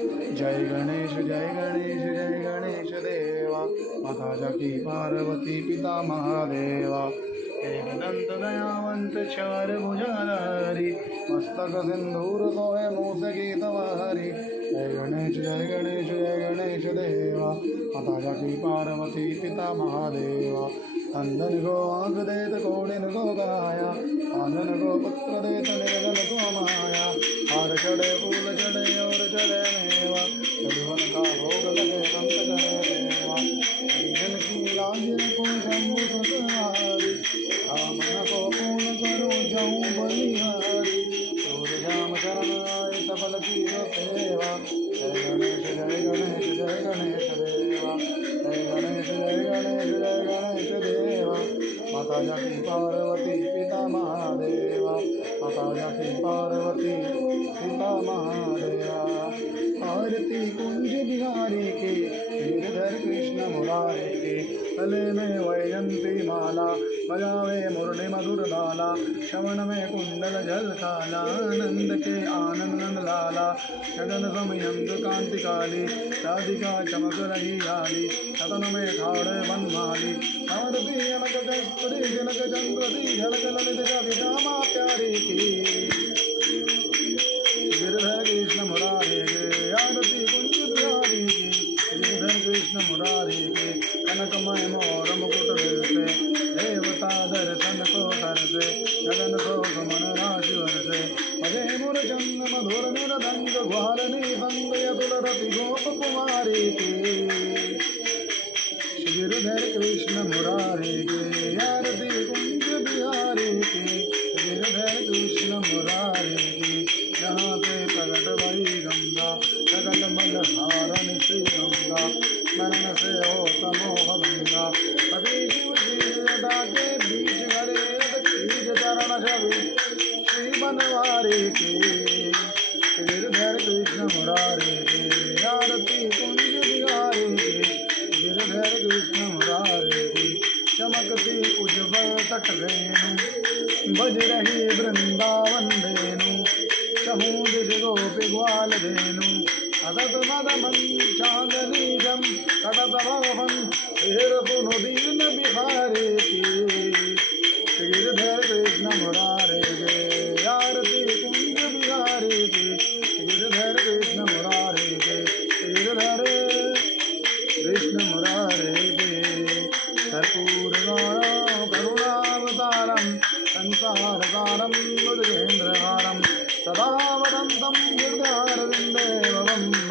जय गणेश जय गणेश जय गणेश देवा। माता जाकी पार्वती पिता महादेवा। एक दंत दयावंत चार भुजाधारी, मस्तक सिंदूर सोहे मूस की तवारी। जय गणेश जय गणेश जय गणेश देवा। माता जाकी पार्वती पिता महादेवा। अंधन को आँख देत कोडिन को गाया, आंगन को पुत्र देत निर्धन को माया। हार चढ़े फूल चढ़े और चढ़े मेवा, मधुबन का भोग लगे संत करे देवा। जन की लाज को शंभु सतहारी, कामना को पूर्ण करो जाऊं बलिहारी। सूर्य श्याम शरण आए सफल की सेवा। जय गणेश जय गणेश जय गणेश देवा। जय गणेश जय गणेश जय गणेश देवा। माता जाकी पार्वती पिता महादेवा। माता जाकी पार्वती पिता महादेवा। आरती कुंज बिहारी की, गिरधर कृष्ण मुरारी की। गले में वैजंती माला, बजावे मुरली मधुर लाला। श्रवण में कुंडल जल काला, आनंद के आनंद लाला। गगन समयंग कांति काली, राधिका चमक रही आली। सदन में ठाड़े बनमाली, आरती अनक कस्तूरी जनक चंद्रती झलक ललित श्यामा प्यारी की। गिरधर कृष्ण मुरारी के, आरती कुंज बिहारी की। गिरधर कृष्ण मुरारी के, कनकमय मोर मुकुट से। देवता दर्शन को तरसे, गगन को सुमन राशि वर्षे। भजे मुरचंद मधुर निरदंग, ग्वालनी बंद यदुल रति गोप कुमारी की। गिरधर कृष्ण मुरारी के, आरती कुंज बिहारी की। गिरधर कृष्ण मुरारी की, जहाँ पे प्रगट भई गंगा। जगत मल हारन श्री गंगा, मरण से हो समोह भंगा। अभी शिव जी डाके बीच घरे, तीज चरण छवि श्री बनवारी के। गिरधर कृष्ण मुरारी के, आरती कुंज बिहारी के। गिरधर कृष्ण मुरारी की, चमकती उज्ज्वल तट रेणु। बज रही वृंदावन धेनु, चहूँ दिश गोपी ग्वाल धेनु। अदत मद मन चांदनी जम, कटत भवन हेर सुनु दीन बिहारी की। गिरधर कृष्ण मुरारी के, आरती कुंज बिहारी की। गिरधर कृष्ण मुरारी के, गिरधर कृष्ण मुरारी के। कर्पूर गौरव करुणावतारम, संसार सारम बुद्धेन्द्रहारम। सदा वदन्तं गिरधारविन्दे भवम्।